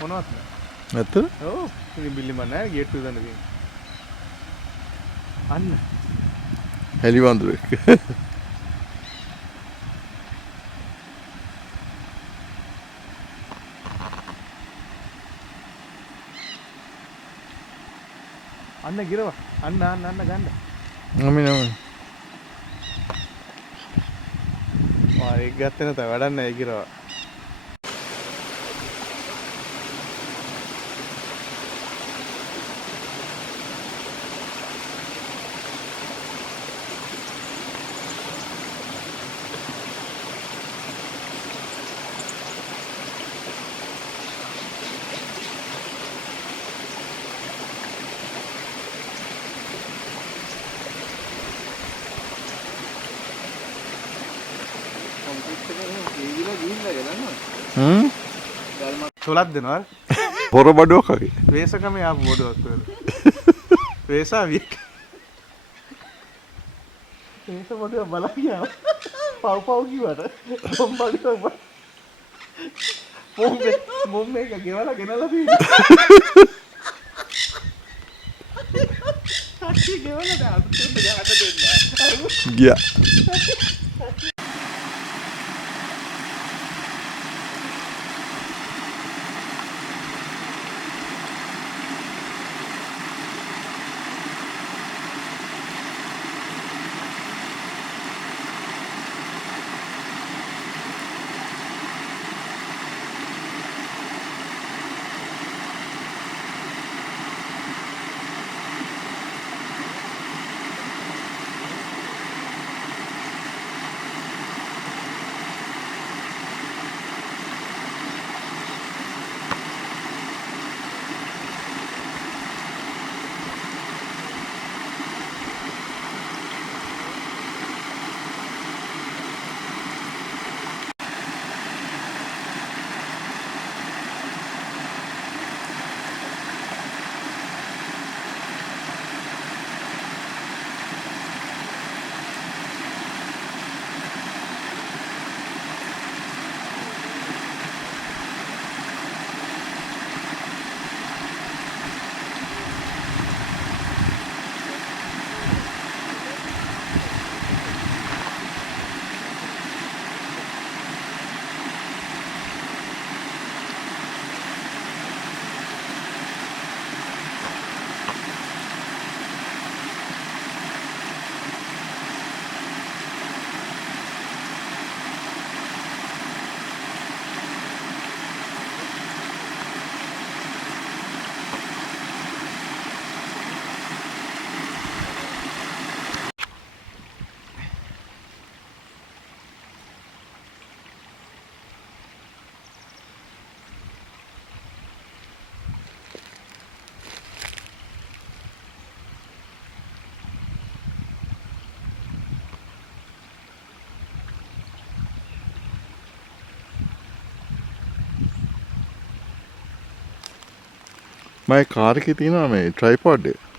මොනවද? ඇත්තද? ඔව්. ඉතින් බිල්ලිම නැහැ ගේට්ටු දාන්න තියෙන්නේ. අන්න. හැලි වඳුරෙක්. අන්න ගිරව. අන්න ගන්න. නමිනම. වා ඒක ගත්තේ නැත වැඩක් නැහැ ගිරව. සොලක් දෙනවා. පොර බඩුවක් වගේ. වේසකමේ ආපු බඩුවක් වල. වේසාවියක්. වේස බඩුව බලන් ගියා. පව් කිව්වට මොම් බඩුව මොම් මේක ගෙවලා ගෙනලා තියෙනවා. කට්ටිය ගෙවලා දැන් අලුතෙන් ගහන්න දෙන්නේ. ගියා. මගේ කාර් එකේ තියෙනවා මේ ට්‍රයිපොඩ් එක.